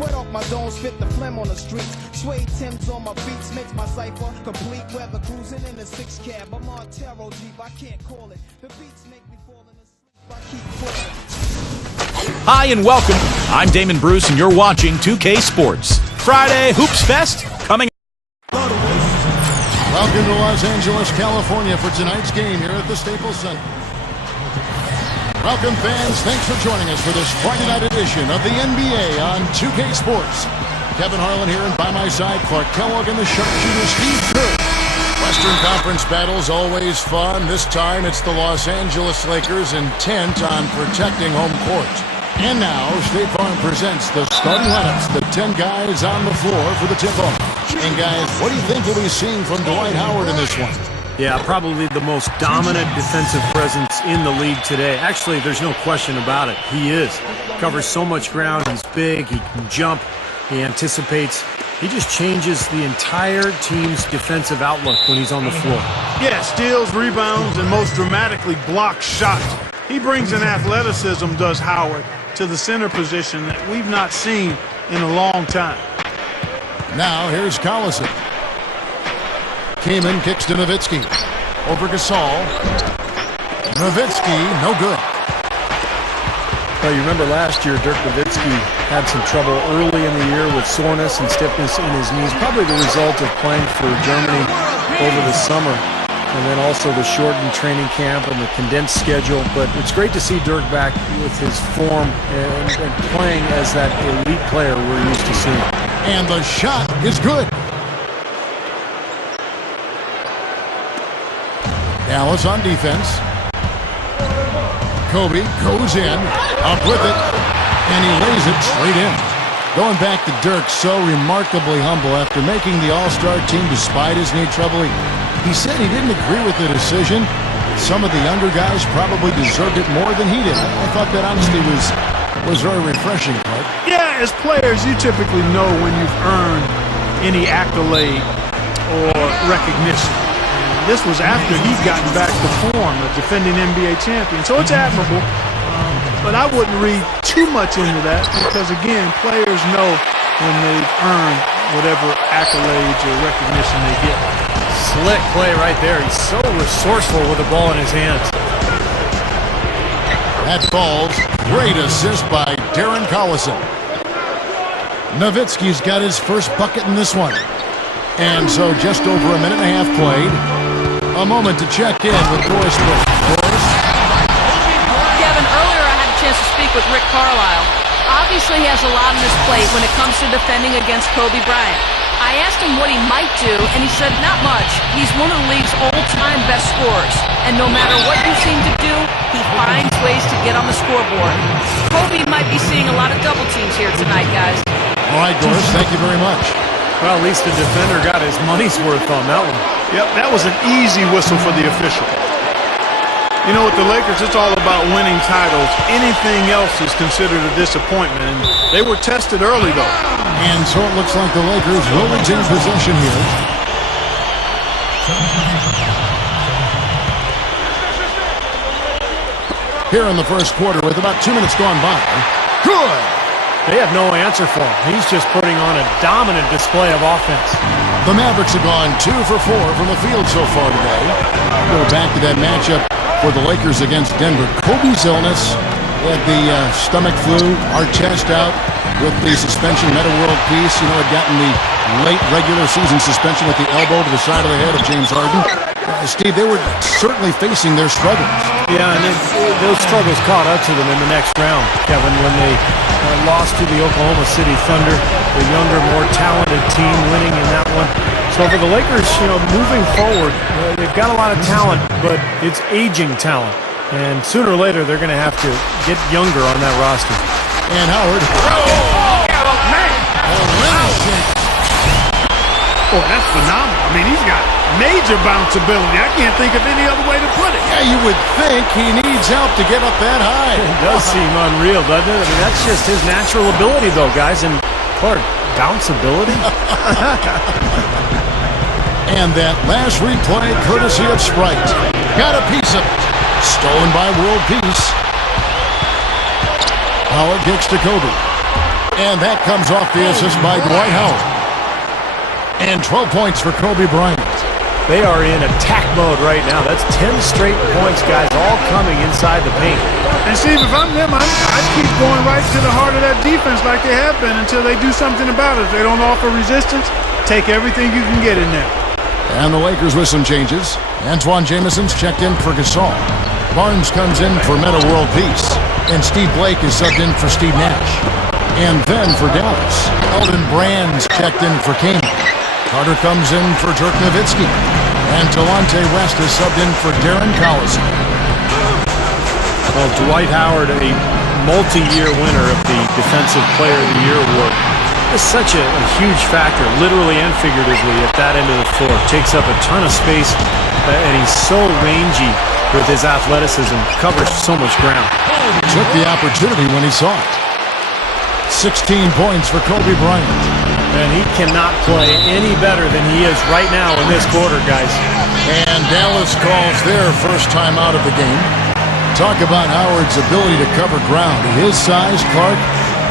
Sweat off my dome, spit the phlegm on the street. Suede Timbs on my beats makes my cipher complete. Weather cruising in a 6 cab. I'm on Taro Jeep, I can't call it. The beats make me fall in asleep. I keep falling. Hi and welcome. I'm Damon Bruce and you're watching 2K Sports. Friday Hoops Fest coming. Welcome to Los Angeles, California for tonight's game here at the Staples Center. Welcome fans, thanks for joining us for this Friday night edition of the NBA on 2K Sports. Kevin Harlan here, and by my side, Clark Kellogg and the sharpshooter Steve Kerr. Western Conference battles always fun. This time it's the Los Angeles Lakers intent on protecting home court. And now, State Farm presents the starting lineups, the 10 guys on the floor for the tip-off. And guys, what do you think we'll be seeing from Dwight Howard in this one? Yeah, probably the most dominant defensive presence in the league today. Actually, there's no question about it. He is. Covers so much ground. He's big. He can jump. He anticipates. He just changes the entire team's defensive outlook when he's on the floor. Yeah, steals, rebounds, and most dramatically blocks shots. He brings an athleticism, does Howard, to the center position that we've not seen in a long time. Now here's Collison. Kaman kicks to Nowitzki. Over Gasol. Nowitzki, no good. Well, you remember last year, Dirk Nowitzki had some trouble early in the year with soreness and stiffness in his knees, probably the result of playing for Germany over the summer, and then also the shortened training camp and the condensed schedule. But it's great to see Dirk back with his form and playing as that elite player we're used to seeing. And the shot is good. Dallas on defense. Kobe goes in, up with it, and he lays it straight in. Going back to Dirk, so remarkably humble after making the All-Star team despite his knee trouble. He said he didn't agree with the decision. Some of the younger guys probably deserved it more than he did. I thought that honestly was very refreshing, Clark. Yeah, as players, you typically know when you've earned any accolade or recognition. And this was after he'd gotten back to form, a defending NBA champion. So it's admirable, but I wouldn't read too much into that because, again, players know when they've earned whatever accolades or recognition they get. Slick play right there. He's so resourceful with the ball in his hands. That falls. Great assist by Darren Collison. Nowitzki's got his first bucket in this one. And so just over a minute and a half played. A moment to check in with Doris Brooks. Kevin, earlier I had a chance to speak with Rick Carlisle. Obviously he has a lot on his plate when it comes to defending against Kobe Bryant. I asked him what he might do, and he said not much. He's one of the league's all-time best scorers. And no matter what you seem to do, he finds ways to get on the scoreboard. Kobe might be seeing a lot of double teams here tonight, guys. All right, Doris, thank you very much. Well, at least the defender got his money's worth on that one. Yep, that was an easy whistle for the official. You know, with the Lakers, it's all about winning titles. Anything else is considered a disappointment, and they were tested early, though. And so it looks like the Lakers will retain possession here. Here in the first quarter with about 2 minutes gone by. Good! They have no answer for him. He's just putting on a dominant display of offense. The Mavericks have gone 2 for 4 from the field so far today. We're back to that matchup for the Lakers against Denver. Kobe's illness, had the stomach flu, Artest out with the suspension, meta world peace. You know, had gotten the late regular season suspension with the elbow to the side of the head of James Harden. Steve, they were certainly facing their struggles. Yeah, and those struggles caught up to them in the next round, Kevin, when they lost to the Oklahoma City Thunder, the younger, more talented team winning in that one. So for the Lakers, you know, moving forward, they've got a lot of talent, but it's aging talent. And sooner or later, they're going to have to get younger on that roster. And Howard. Oh, that's phenomenal. I mean, he's got major bounce ability. I can't think of any other way to put it. Yeah, you would think he needs help to get up that high. It does seem unreal, doesn't it? I mean, that's just his natural ability, though, guys. And, Clark, bounce ability? And that last replay, courtesy of Sprite. Got a piece of it. Stolen by World Peace. Howard kicks to Kobe. And that comes off the assist by Dwight Howard. And 12 points for Kobe Bryant. They are in attack mode right now. That's 10 straight points, guys, all coming inside the paint. And Steve, if I'm them, I'd keep going right to the heart of that defense like they have been until they do something about it. If they don't offer resistance, take everything you can get in there. And the Lakers with some changes. Antoine Jameson's checked in for Gasol. Barnes comes in for Meta World Peace. And Steve Blake is subbed in for Steve Nash. And then for Dallas, Elton Brand's checked in for Kane. Carter comes in for Dirk Nowitzki. And Delonte West is subbed in for Darren Collison. Well, Dwight Howard, a multi-year winner of the Defensive Player of the Year award, is such a huge factor, literally and figuratively, at that end of the floor. Takes up a ton of space, and he's so rangy with his athleticism, covers so much ground. Took the opportunity when he saw it. 16 points for Kobe Bryant. And he cannot play any better than he is right now in this quarter, guys. And Dallas calls their first time out of the game. Talk about Howard's ability to cover ground. At his size, Clark,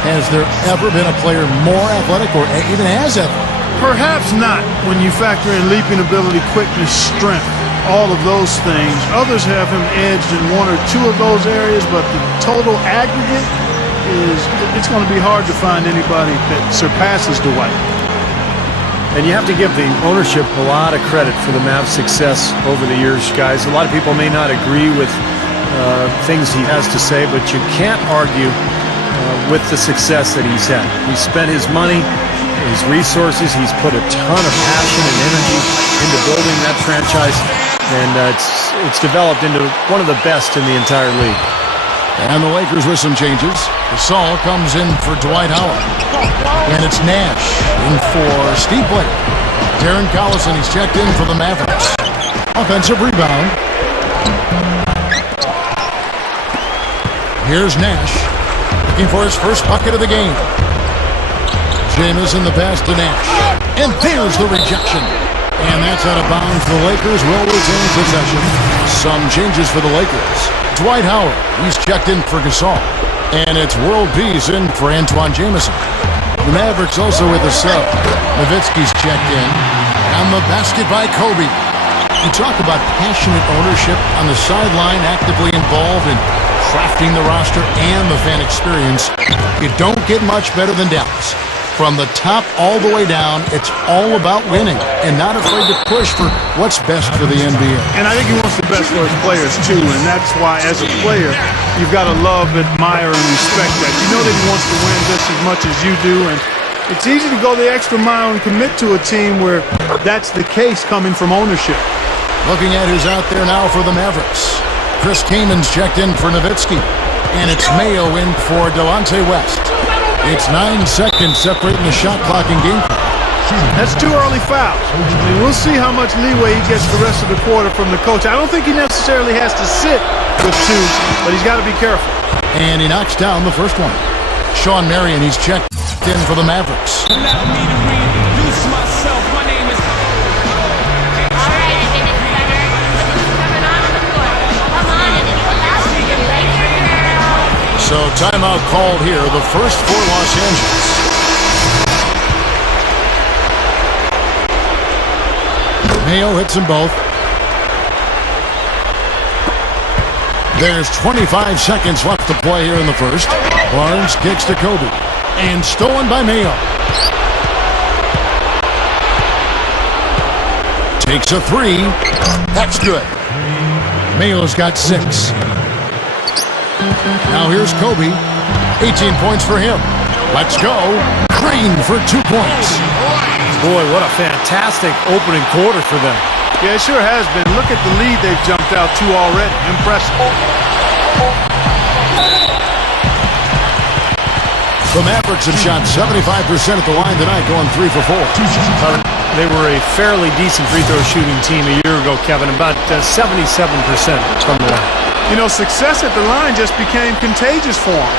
has there ever been a player more athletic or even as athletic? Perhaps not when you factor in leaping ability, quickness, strength, all of those things. Others have him edged in one or two of those areas, but the total aggregate it's going to be hard to find anybody that surpasses Dwight. And you have to give the ownership a lot of credit for the Mavs' success over the years, guys. A lot of people may not agree with things he has to say, but you can't argue with the success that he's had. He's spent his money, his resources, he's put a ton of passion and energy into building that franchise, and it's developed into one of the best in the entire league. And the Lakers with some changes. Gasol comes in for Dwight Howard. And it's Nash in for Steve Blake. Darren Collison, he's checked in for the Mavericks. Offensive rebound. Here's Nash, looking for his first bucket of the game. Jamison the pass to Nash. And there's the rejection. And that's out of bounds. The Lakers will retain possession. Some changes for the Lakers. Dwight Howard, he's checked in for Gasol. And it's World Peace in for Antoine Jamison. The Mavericks also with a sub. Nowitzki's checked in. And the basket by Kobe. You talk about passionate ownership on the sideline, actively involved in crafting the roster and the fan experience. You don't get much better than Dallas. From the top all the way down, it's all about winning and not afraid to push for what's best for the NBA. And I think he wants the best for his players, too, and that's why, as a player, you've got to love, admire, and respect that. You know that he wants to win just as much as you do, and it's easy to go the extra mile and commit to a team where that's the case coming from ownership. Looking at who's out there now for the Mavericks. Chris Kaman's checked in for Nowitzki, and it's Mayo in for Delonte West. It's 9 seconds separating the shot clock and game clock. That's 2 early fouls. I mean, we'll see how much leeway he gets the rest of the quarter from the coach. I don't think he necessarily has to sit with 2, but he's got to be careful. And he knocks down the first one. Sean Marion, he's checked in for the Mavericks. Allow me to reintroduce myself. My name is... So timeout called here, the first for Los Angeles. Mayo hits them both. There's 25 seconds left to play here in the first. Barnes kicks to Kobe. And stolen by Mayo. Takes a 3. That's good. Mayo's got 6. Now here's Kobe. 18 points for him. Let's go. Green for 2 points. Boy, what a fantastic opening quarter for them. Yeah, it sure has been. Look at the lead they've jumped out to already. Impressive. The Mavericks have shot 75% at the line tonight, going 3 for 4. They were a fairly decent free throw shooting team a year ago, Kevin, about 77% from the line. You know, success at the line just became contagious for them.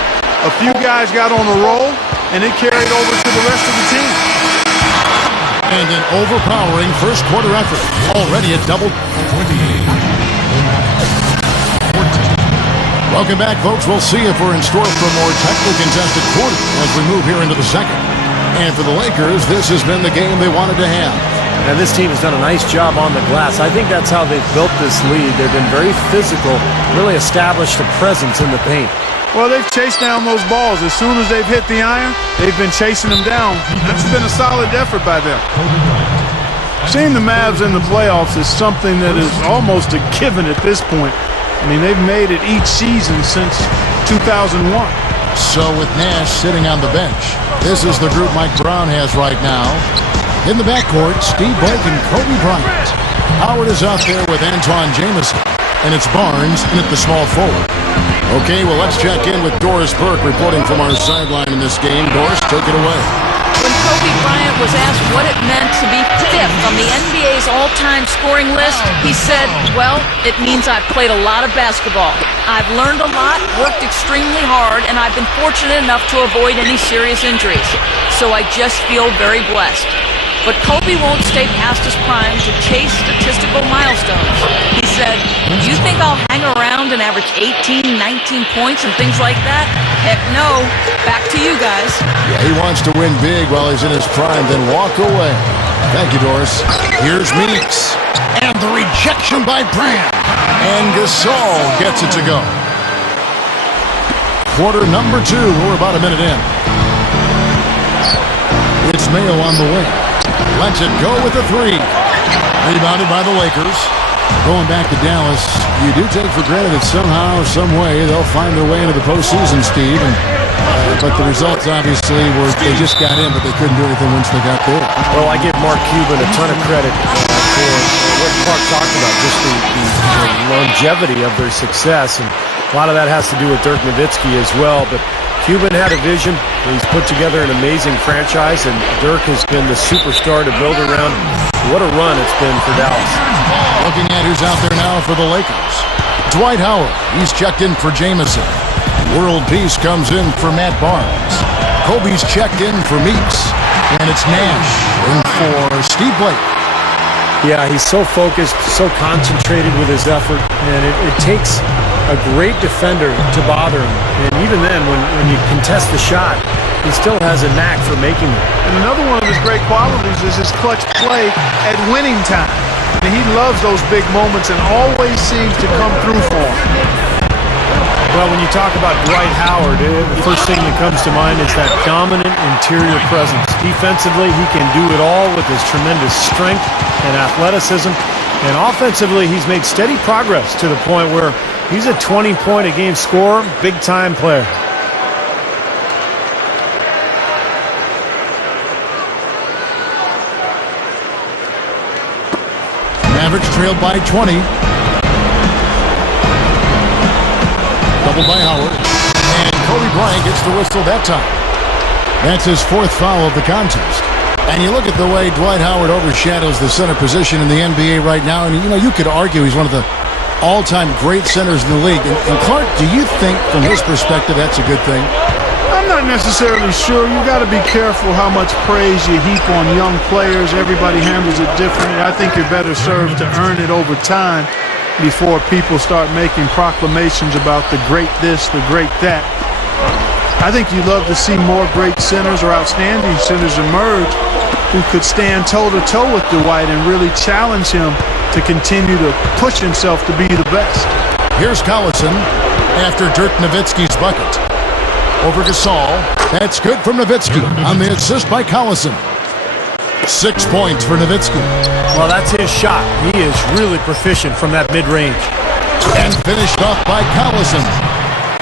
A few guys got on a roll, and it carried over to the rest of the team. And an overpowering first quarter effort. Already a double. 28. 14. Welcome back, folks. We'll see if we're in store for a more tightly contested quarter as we move here into the second. And for the Lakers, this has been the game they wanted to have. And this team has done a nice job on the glass. I think that's how they've built this lead. They've been very physical, really established a presence in the paint. Well, they've chased down those balls. As soon as they've hit the iron, they've been chasing them down. That's been a solid effort by them. Seeing the Mavs in the playoffs is something that is almost a given at this point. I mean, they've made it each season since 2001. So with Nash sitting on the bench, this is the group Mike Brown has right now. In the backcourt, Steve Blake and Kobe Bryant. Howard is out there with Antawn Jamison. And it's Barnes in at the small forward. Okay, well, let's check in with Doris Burke reporting from our sideline in this game. Doris, take it away. When Kobe Bryant was asked what it meant to be fifth on the NBA's all-time scoring list, he said, well, it means I've played a lot of basketball. I've learned a lot, worked extremely hard, and I've been fortunate enough to avoid any serious injuries. So I just feel very blessed. But Kobe won't stay past his prime to chase statistical milestones. He said, you think I'll hang around and average 18, 19 points and things like that? Heck no. Back to you guys. Yeah, he wants to win big while he's in his prime, then walk away. Thank you, Doris. Here's Meeks. And the rejection by Brand. And Gasol gets it to go. Quarter number 2. We're about a minute in. It's Mayo on the wing. Lets it go with a 3. Rebounded by the Lakers. Going back to Dallas, you do take for granted that somehow, some way, they'll find their way into the postseason, Steve. But the results, obviously, were they just got in, but they couldn't do anything once they got there. Well, I give Mark Cuban a ton of credit for what Clark talked about, just the longevity of their success. And a lot of that has to do with Dirk Nowitzki as well. But Cuban had a vision. He's put together an amazing franchise, and Dirk has been the superstar to build around. What a run it's been for Dallas. Looking at who's out there now for the Lakers. Dwight Howard. He's checked in for Jamison. World Peace comes in for Matt Barnes. Kobe's checked in for Meeks. And it's Nash in for Steve Blake. Yeah, he's so focused, so concentrated with his effort, and it takes a great defender to bother him. And even then, when you contest the shot, he still has a knack for making them. And another one of his great qualities is his clutch play at winning time. And he loves those big moments and always seems to come through for him. Well, when you talk about Dwight Howard, the first thing that comes to mind is that dominant interior presence. Defensively, he can do it all with his tremendous strength and athleticism. And offensively, he's made steady progress to the point where he's a 20-point-a-game scorer, big-time player. Mavericks trailed by 20. Doubled by Howard. And Kobe Bryant gets the whistle that time. That's his 4th foul of the contest. And you look at the way Dwight Howard overshadows the center position in the NBA right now, and you could argue he's one of the all-time great centers in the league. And Clark, do you think from his perspective that's a good thing? I'm not necessarily sure. You got to be careful how much praise you heap on young players. Everybody handles it differently. I think you're better served to earn it over time before people start making proclamations about the great this, the great that. I think you'd love to see more great centers or outstanding centers emerge who could stand toe-to-toe with Dwight and really challenge him to continue to push himself to be the best. Here's Collison after Dirk Nowitzki's bucket. Over Gasol. That's good from Nowitzki on the assist by Collison. 6 points for Nowitzki. Well, that's his shot. He is really proficient from that mid-range. And finished off by Collison.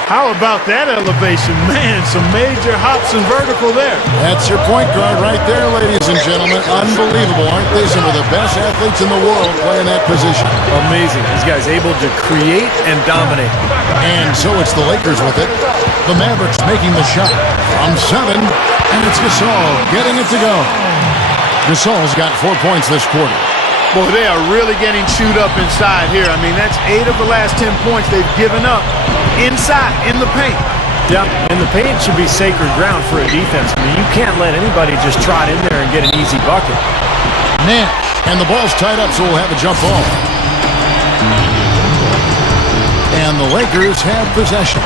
How about that elevation? Man, some major hops and vertical there. That's your point guard right there, ladies and gentlemen. Unbelievable, aren't they? Some of the best athletes in the world playing that position. Amazing. These guys able to create and dominate. And so it's the Lakers with it. The Mavericks making the shot from 7. And it's Gasol getting it to go. Gasol's got 4 points this quarter. Boy, they are really getting chewed up inside here. I mean, that's 8 of the last 10 points they've given up inside, in the paint. Yeah, and the paint should be sacred ground for a defense. I mean, you can't let anybody just trot in there and get an easy bucket. Nash, and the ball's tied up, so we'll have a jump ball. And And the Lakers have possession.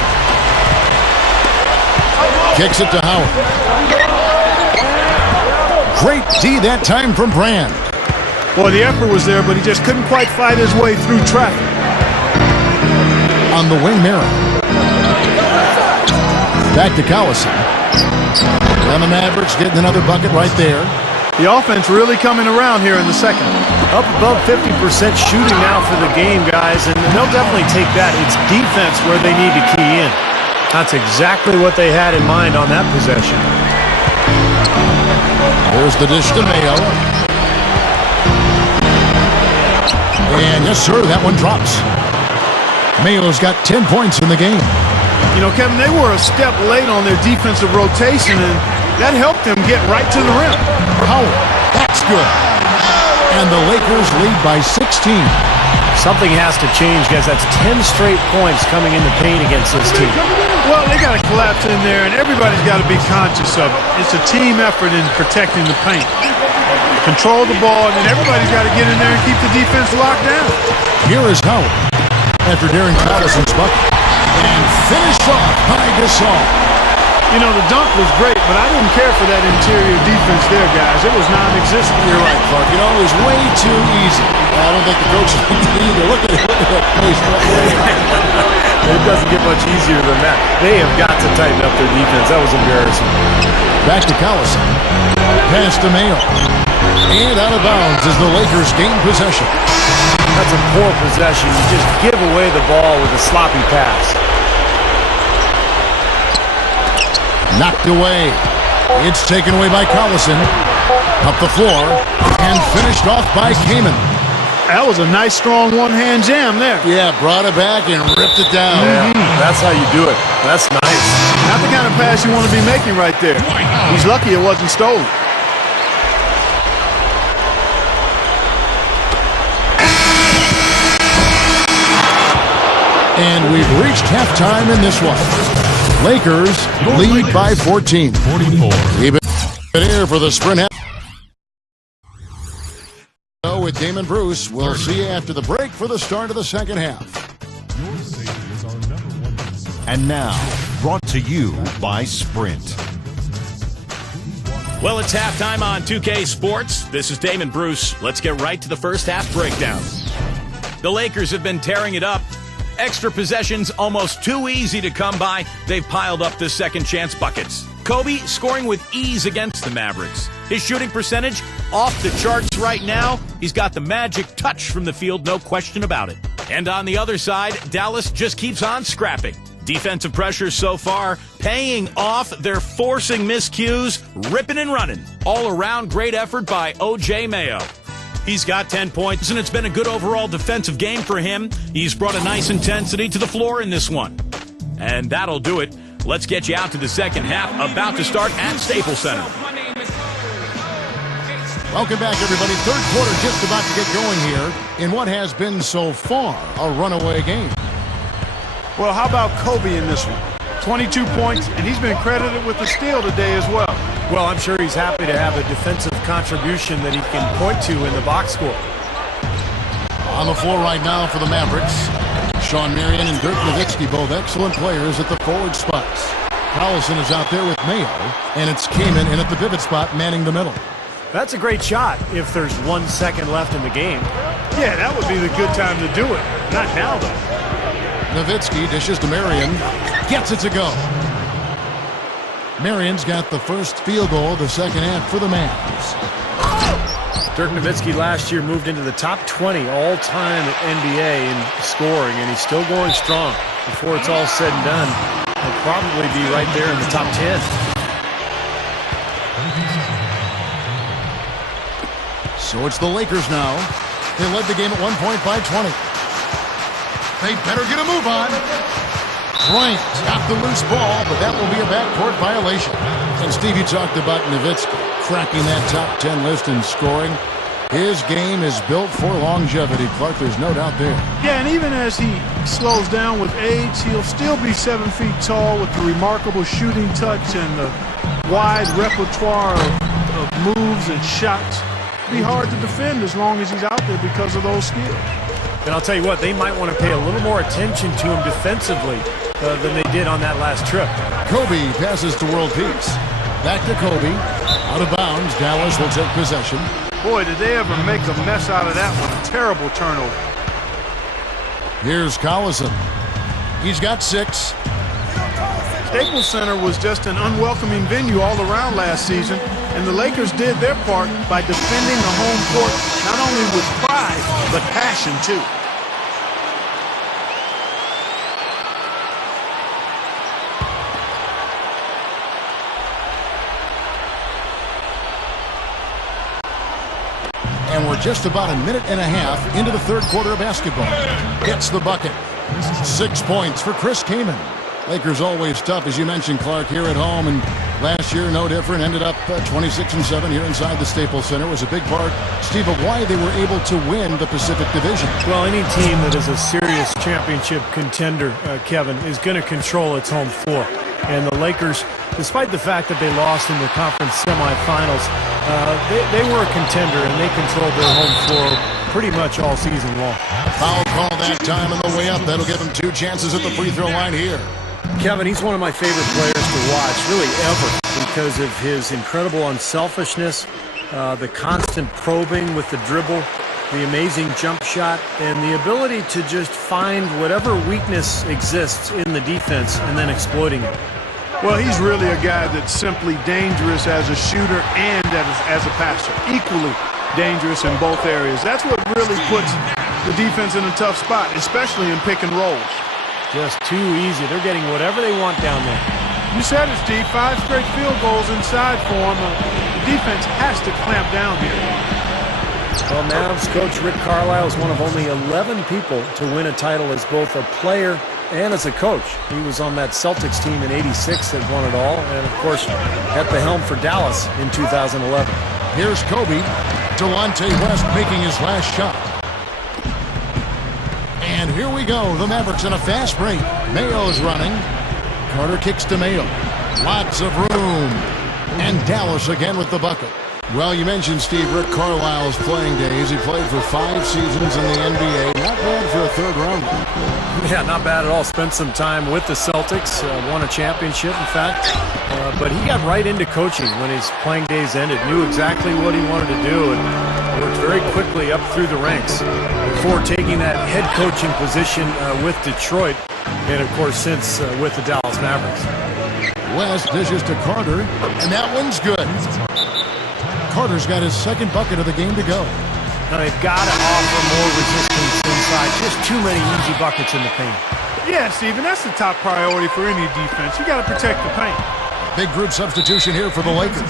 Kicks it to Howard. Great D that time from Brand. Boy, the effort was there, but he just couldn't quite fight his way through traffic. On the wing, Mara. Back to Collison. And the Mavericks getting another bucket right there. The offense really coming around here in the second. Up above 50% shooting now for the game, guys, and they'll definitely take that. It's defense where they need to key in. That's exactly what they had in mind on that possession. There's the dish to Mayo. And yes, sir, that one drops. Mayo's got 10 points in the game. You know, Kevin, they were a step late on their defensive rotation, and that helped them get right to the rim. Howard, that's good. And the Lakers lead by 16. Something has to change, guys. That's 10 straight points coming in the paint against this team. Well, they got to collapse in there, and everybody's got to be conscious of it. It's a team effort in protecting the paint. Control the ball, and then everybody's got to get in there and keep the defense locked down. Here is Howard after Darren Collison's bucket. And finished off by Gasol. You know, the dunk was great, but I didn't care for that interior defense there, guys. It was non-existent. You're right, Clark. You know, it was way too easy. I don't think the coaches need to look at that place. It doesn't get much easier than that. They have got to tighten up their defense. That was embarrassing. Back to Collison. Pass to Mayo. And out of bounds as the Lakers gain possession. That's a poor possession. You just give away the ball with a sloppy pass. Knocked away. It's taken away by Collison. Up the floor. And finished off by Kaman. That was a nice, strong one-hand jam there. Yeah, brought it back and ripped it down. That's how you do it. That's nice. Not the kind of pass you want to be making right there. He's lucky it wasn't stolen. And we've reached halftime in this one. Lakers lead by 14. 44. Keep it here for the sprint half. With Damon Bruce, we'll see you after the break for the start of the second half. And now, brought to you by Sprint. Well, it's halftime on 2K Sports. This is Damon Bruce. Let's get right to the first half breakdown. The Lakers have been tearing it up. Extra possessions almost too easy to come by. They've piled up the second chance buckets. Kobe scoring with ease against the Mavericks. His shooting percentage off the charts right now. He's got the magic touch from the field, no question about it. And on the other side, Dallas just keeps on scrapping. Defensive pressure so far paying off. They're forcing miscues, ripping and running. All around great effort by O.J. Mayo. He's got 10 points, and it's been a good overall defensive game for him. He's brought a nice intensity to the floor in this one. And that'll do it. Let's get you out to the second half, about to start at Staples Center. Welcome back, everybody. Third quarter just about to get going here in what has been so far a runaway game. Well, how about Kobe in this one? 22 points, and he's been credited with the steal today as well. Well, I'm sure he's happy to have a defensive contribution that he can point to in the box score. On the floor right now for the Mavericks, Sean Marion and Dirk Nowitzki, both excellent players at the forward spots. Collison is out there with Mayo, and it's Kaman in at the pivot spot manning the middle. That's a great shot if there's 1 second left in the game. Yeah, that would be the good time to do it. Not now, though. Nowitzki dishes to Marion, gets it to go. Marion's got the first field goal of the second half for the Mavs. Dirk Nowitzki last year moved into the top 20 all-time NBA in scoring, and he's still going strong. Before it's all said and done, he'll probably be right there in the top 10. So it's the Lakers now. They led the game at 1 point by 20. They better get a move on. Bryant got the loose ball, but that will be a backcourt violation. And Steve, you talked about Nowitzki cracking that top 10 list in scoring. His game is built for longevity, Clark. There's no doubt there. Yeah, and even as he slows down with age, he'll still be 7 feet tall with the remarkable shooting touch and the wide repertoire of moves and shots. It'll be hard to defend as long as he's out there because of those skills. And I'll tell you what, they might want to pay a little more attention to him defensively than they did on that last trip. Kobe passes to World Peace. Back to Kobe. Out of bounds. Dallas will take possession. Boy, did they ever make a mess out of that one. A terrible turnover. Here's Collison. He's got 6. Staples Center was just an unwelcoming venue all around last season, and the Lakers did their part by defending the home court not only with pride, but passion too. And we're just about a minute and a half into the third quarter of basketball. Gets the bucket. 6 points for Chris Kaman. Lakers always tough, as you mentioned, Clark, here at home. And last year, no different. Ended up 26-7 here inside the Staples Center. Was a big part, Steve, of why they were able to win the Pacific Division. Well, any team that is a serious championship contender, Kevin, is going to control its home floor. And the Lakers, despite the fact that they lost in the conference semifinals, they were a contender, and they controlled their home floor pretty much all season long. Foul call that time on the way up. That'll give him 2 chances at the free throw line here. Kevin, he's one of my favorite players to watch, really ever, because of his incredible unselfishness, the constant probing with the dribble, the amazing jump shot, and the ability to just find whatever weakness exists in the defense and then exploiting it. Well, he's really a guy that's simply dangerous as a shooter and as a passer. Equally dangerous in both areas. That's what really puts the defense in a tough spot, especially in pick and rolls. Just too easy. They're getting whatever they want down there. You said it, Steve. 5 straight field goals inside for him. The defense has to clamp down here. Well, Mavs coach Rick Carlisle is one of only 11 people to win a title as both a player and as a coach. He was on that Celtics team in '86 that won it all, and of course at the helm for Dallas in 2011. Here's Kobe. Delonte West making his last shot. And here we go. The Mavericks in a fast break. Mayo's running. Carter kicks to Mayo. Lots of room. And Dallas again with the bucket. Well, you mentioned, Steve, Rick Carlisle's playing days. He played for 5 seasons in the NBA. Not bad for a third rounder. Yeah, not bad at all. Spent some time with the Celtics. Won a championship, in fact. But he got right into coaching when his playing days ended. Knew exactly what he wanted to do and worked very quickly up through the ranks before taking that head coaching position with Detroit. And, of course, since with the Dallas Mavericks. West dishes to Carter, and that one's good. Carter's got his second bucket of the game to go. Now they've got to offer more resistance inside. Just too many easy buckets in the paint. Yeah, Steven, that's the top priority for any defense. You got to protect the paint. Big group substitution here for the Lakers.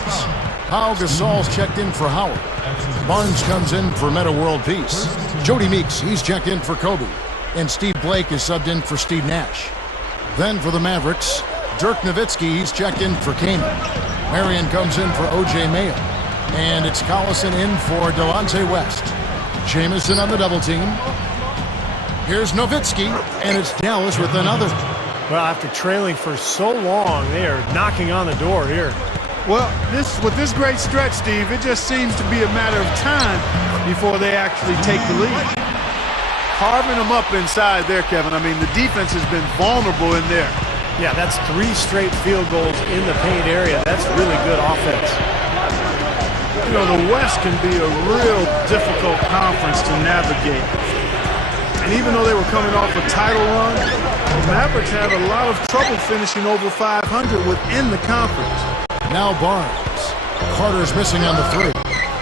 Pau Gasol's checked in for Howard. Barnes comes in for Meta World Peace. Jody Meeks, he's checked in for Kobe. And Steve Blake is subbed in for Steve Nash. Then for the Mavericks, Dirk Nowitzki, he's checked in for Kaman. Marion comes in for O.J. Mayo. And it's Collison in for Delonte West. Jamison on the double team. Here's Nowitzki, and it's Dallas with another. Well, after trailing for so long, they are knocking on the door here. Well, with this great stretch, Steve, it just seems to be a matter of time before they actually take the lead. Carving them up inside there, Kevin. I mean, the defense has been vulnerable in there. Yeah, that's 3 straight field goals in the paint area. That's really good offense. You know, the West can be a real difficult conference to navigate. And even though they were coming off a title run, the Mavericks have a lot of trouble finishing over 500 within the conference. Now Barnes. Carter's missing on the 3.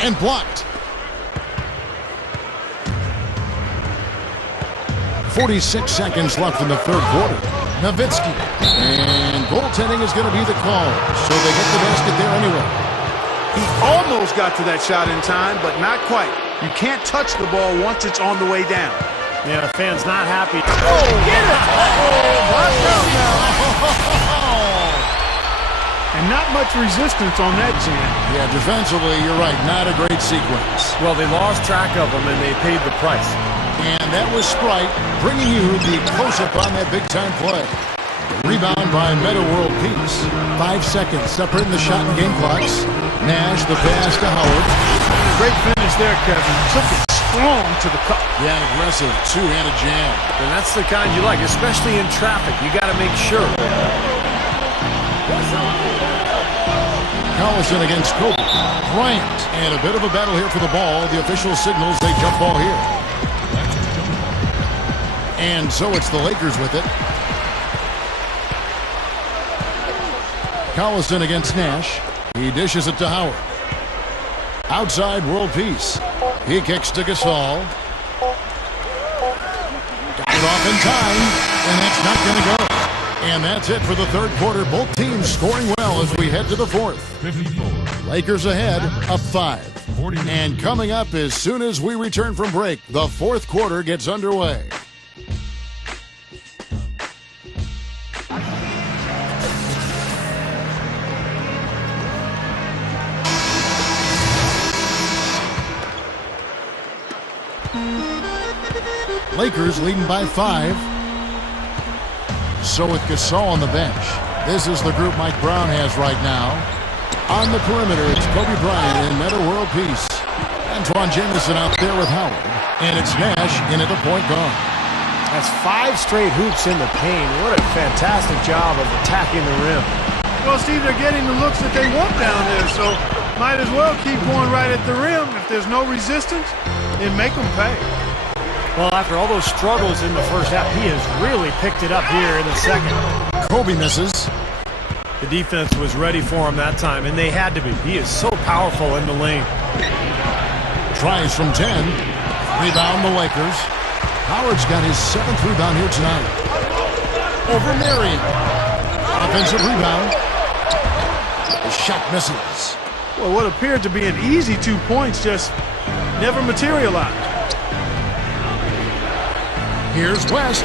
And blocked. 46 seconds left in the third quarter. Nowitzki. And goaltending is going to be the call. So they get the basket there anyway. He almost got to that shot in time, but not quite. You can't touch the ball once it's on the way down. Yeah, the fan's not happy. Oh, get it! Watch out now. And not much resistance on that jam. Yeah, defensively, you're right. Not a great sequence. Well, they lost track of them, and they paid the price. And that was Sprite bringing you the close-up on that big-time play. Rebound by Meta World Peace. 5 seconds separating the shot and game clocks. Nash, the pass to Howard. Great finish there, Kevin. Took it strong to the cup. Yeah, an aggressive two-handed jam. And that's the kind you like, especially in traffic. You got to make sure. Collison against Kobe Bryant. And a bit of a battle here for the ball. The official signals a jump ball here. And so it's the Lakers with it. Collison against Nash. He dishes it to Howard. Outside world peace. He kicks to Gasol. Got it off in time, and that's not going to go. And that's it for the third quarter. Both teams scoring well as we head to the fourth. 54. Lakers ahead, up 5. 49. And coming up as soon as we return from break, the fourth quarter gets underway. Lakers leading by 5. So with Gasol on the bench, this is the group Mike Brown has right now. On the perimeter, it's Kobe Bryant and Meta World Peace. Antoine Jamison out there with Howard. And it's Nash in at the point guard. That's 5 straight hoops in the paint. What a fantastic job of attacking the rim. Well, Steve, they're getting the looks that they want down there, so might as well keep going right at the rim. If there's no resistance, then make them pay. Well, after all those struggles in the first half, he has really picked it up here in the second. Kobe misses. The defense was ready for him that time, and they had to be. He is so powerful in the lane. Tries from 10. Rebound the Lakers. Howard's got his 7th rebound here tonight. Over Marion. Offensive rebound. The shot misses. Well, what appeared to be an easy 2 points just never materialized. Here's West.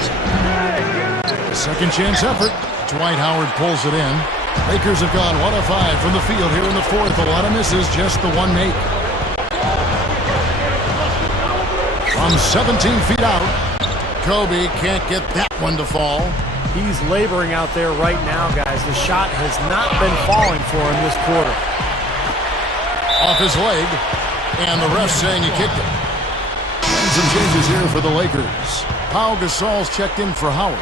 Second chance effort. Dwight Howard pulls it in. Lakers have gone 1 of 5 from the field here in the fourth. A lot of misses, just the one make. From 17 feet out, Kobe can't get that one to fall. He's laboring out there right now, guys. The shot has not been falling for him this quarter. Off his leg, and the ref saying he kicked it. And some changes here for the Lakers. Pau Gasol's checked in for Howard.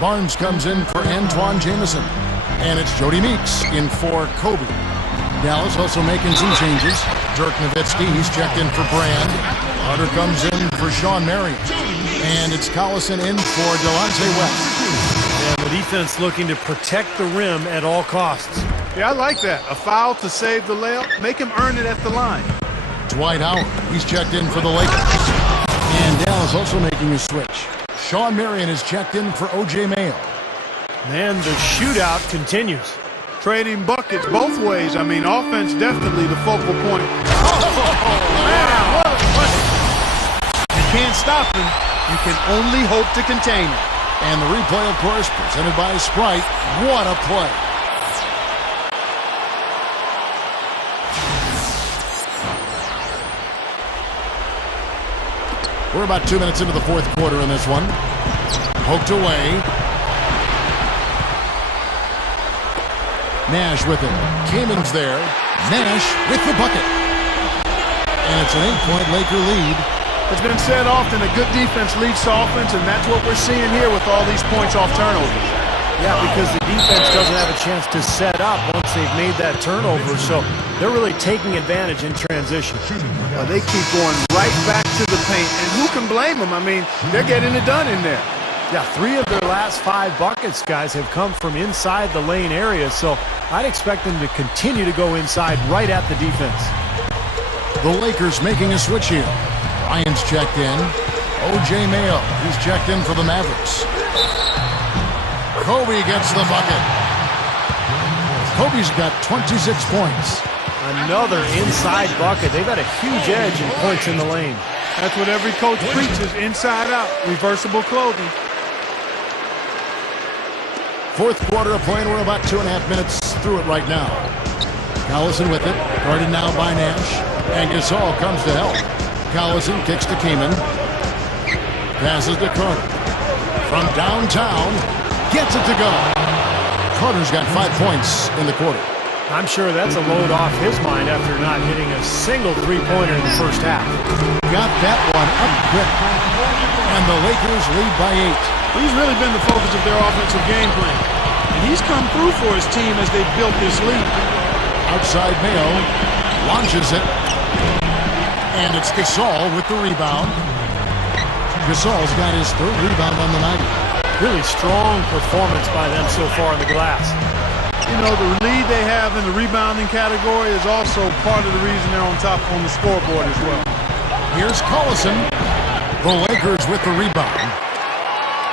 Barnes comes in for Antoine Jamison. And it's Jody Meeks in for Kobe. Dallas also making some changes. Dirk Nowitzki, he's checked in for Brand. Hunter comes in for Sean Marion. And it's Collison in for Delonte West. And the defense looking to protect the rim at all costs. Yeah, I like that. A foul to save the layup. Make him earn it at the line. Dwight Howard, he's checked in for the Lakers. And Dallas also making a switch. Sean Marion is checked in for O.J. Mayo. Man, the shootout continues. Trading buckets both ways. I mean, offense definitely the focal point. Man, what a play. You can't stop him. You can only hope to contain him. And the replay, of course, presented by Sprite. What a play. We're about 2 minutes into the fourth quarter in this one. Poked away. Nash with it. Kaming's there. Nash with the bucket. And it's an 8-point Laker lead. It's been said often, a good defense leads to offense, and that's what we're seeing here with all these points off turnovers. Yeah, because the defense doesn't have a chance to set up once they've made that turnover, so they're really taking advantage in transition. Well, they keep going right back to the paint, and who can blame them? I mean, they're getting it done in there. Yeah, 3 of their last 5 buckets, guys, have come from inside the lane area, so I'd expect them to continue to go inside right at the defense. The Lakers making a switch here. Ryan's checked in. O.J. Mayo, he's checked in for the Mavericks. Kobe gets the bucket. Kobe's got 26 points. Another inside bucket. They've got a huge edge in points in the lane. That's what every coach preaches, inside out, reversible clothing. Fourth quarter of play, and we're about 2.5 minutes through it right now. Collison with it, guarded now by Nash, and Gasol comes to help. Collison kicks to Kaman. Passes to Carter. From downtown, gets it to go. Carter's got 5 points in the quarter. I'm sure that's a load off his mind after not hitting a single three-pointer in the first half. Got that one up quick. And the Lakers lead by 8. He's really been the focus of their offensive game plan. And he's come through for his team as they've built this lead. Outside Mayo launches it. And it's Gasol with the rebound. Gasol's got his third rebound on the night. Really strong performance by them so far in the glass. You know, the lead they have in the rebounding category is also part of the reason they're on top on the scoreboard as well. Here's Collison. The Lakers with the rebound.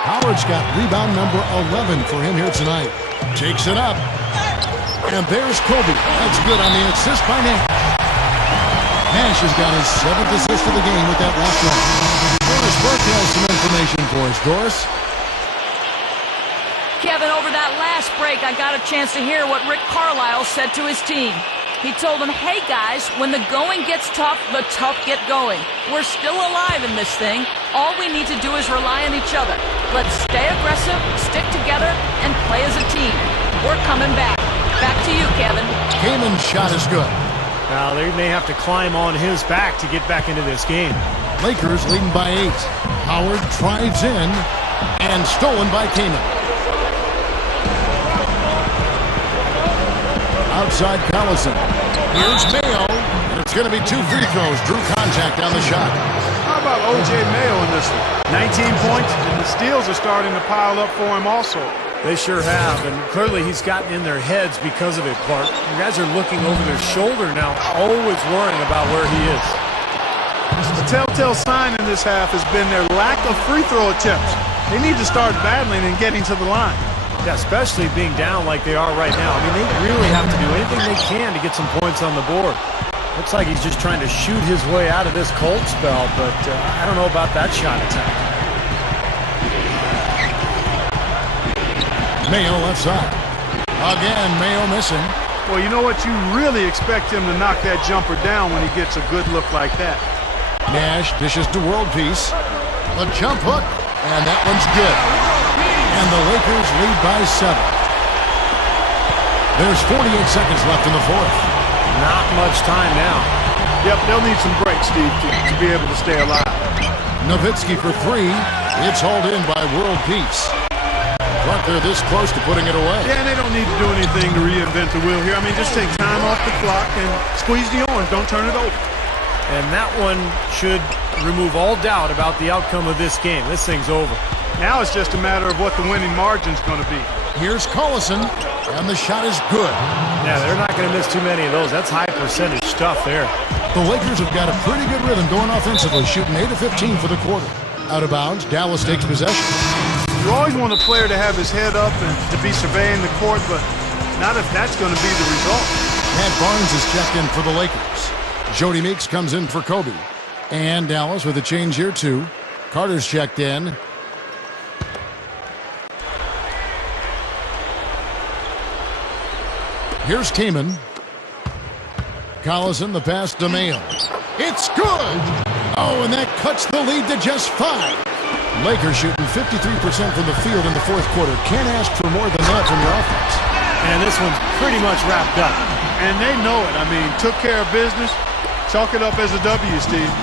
Howard's got rebound number 11 for him here tonight. Takes it up. And there's Kobe. That's good on the assist by Nash. Nash has got his 7th assist of the game with that last one. Doris Burke has some information for us. Doris? Kevin, over that last break, I got a chance to hear what Rick Carlisle said to his team. He told them, hey guys, when the going gets tough, the tough get going. We're still alive in this thing. All we need to do is rely on each other. Let's stay aggressive, stick together, and play as a team. We're coming back. Back to you, Kevin. Kamen's shot is good. Now, they may have to climb on his back to get back into this game. Lakers leading by 8. Howard drives in and stolen by Kaman. Outside Collison. Here's Mayo. And it's going to be 2 free throws. Drew contact on the shot. How about O.J. Mayo in this one? 19 points, and the steals are starting to pile up for him also. They sure have, and clearly he's gotten in their heads because of it, Clark. You guys are looking over their shoulder now, always worrying about where he is. The telltale sign in this half has been their lack of free throw attempts. They need to start battling and getting to the line. Yeah, especially being down like they are right now. I mean, they really have to do anything they can to get some points on the board. Looks like he's just trying to shoot his way out of this cold spell, but I don't know about that shot attempt. Mayo left side. Again, Mayo missing. Well, you know what? You really expect him to knock that jumper down when he gets a good look like that. Nash dishes to World Peace. A jump hook, and that one's good. And the Lakers lead by 7. There's 48 seconds left in the fourth. Not much time now. Yep, they'll need some breaks, Steve, to be able to stay alive. Nowitzki for 3. It's hauled in by World Peace. But they're this close to putting it away. Yeah, and they don't need to do anything to reinvent the wheel here. I mean, just take time off the clock and squeeze the orange. Don't turn it over. And that one should remove all doubt about the outcome of this game. This thing's over. Now it's just a matter of what the winning margin's going to be. Here's Collison, and the shot is good. Yeah, they're not going to miss too many of those. That's high percentage stuff there. The Lakers have got a pretty good rhythm going offensively, shooting 8 of 15 for the quarter. Out of bounds, Dallas takes possession. You always want a player to have his head up and to be surveying the court, but not if that's going to be the result. Matt Barnes is checked in for the Lakers. Jody Meeks comes in for Kobe. And Dallas with a change here, too. Carter's checked in. Here's Kaman. Collison, the pass to Mayo. It's good! Oh, and that cuts the lead to just 5. Lakers shooting 53% from the field in the fourth quarter. Can't ask for more than that from your offense. And this one's pretty much wrapped up. And they know it. I mean, took care of business. Chalk it up as a W, Steve.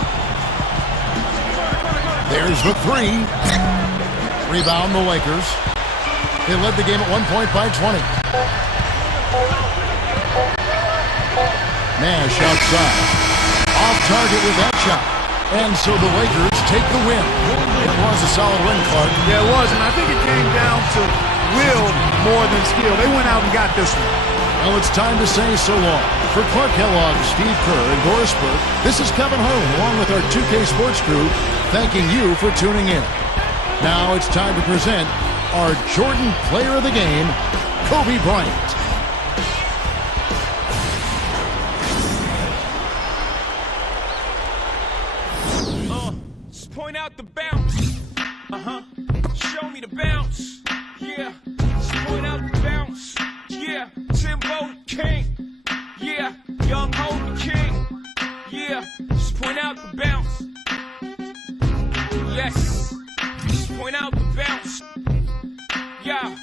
There's the 3. Rebound the Lakers. They led the game at 1 point by 20. Nash outside. Off target with that shot. And so the Lakers take the win. It was a solid win, Clark. Yeah, it was, and I think it came down to will more than skill. They went out and got this one. Well, it's time to say so long. For Clark Kellogg, Steve Kerr, and Doris Burke, this is Kevin Harlan, along with our 2K Sports crew, thanking you for tuning in. Now it's time to present our Jordan Player of the Game, Kobe Bryant. Point out the bounce. Show me the bounce. Yeah. Just point out the bounce. Yeah. Timbo King. Yeah. Young Hope King. Yeah. Just point out the bounce. Yes. Just point out the bounce. Yeah.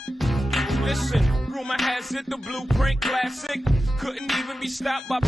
Listen, rumor has has it, the blueprint classic. Couldn't even be stopped by